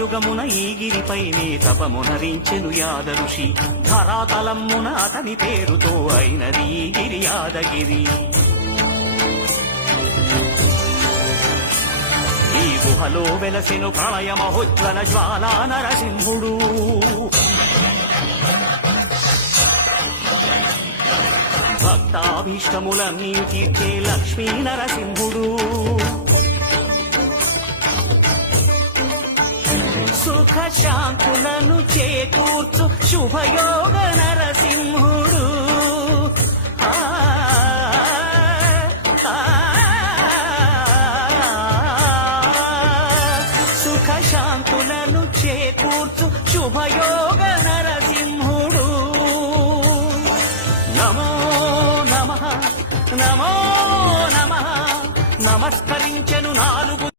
త్రేతాయుగమున ఈ గిరిపైనే తపమునరించెను యాద ఋషి. ధరాతలమ్మున అతని పేరుతో అయినది ఈ గిరి యాదగిరి. ఈ గుహలో వెలసెను ప్రళయ మహోజ్వల జ్వాలా నరసింహుడు. భక్తాభీష్టములన్నీ తీర్చే లక్ష్మీ నరసింహుడు. సుఖ శాంతులను చేకూర్చు శుభయోగ నరసింహుడు. సుఖ శాంతులను చేకూర్చు శుభయోగ నరసింహుడు. నమో నమః నమో నమః నమస్కరించెను నాలుగు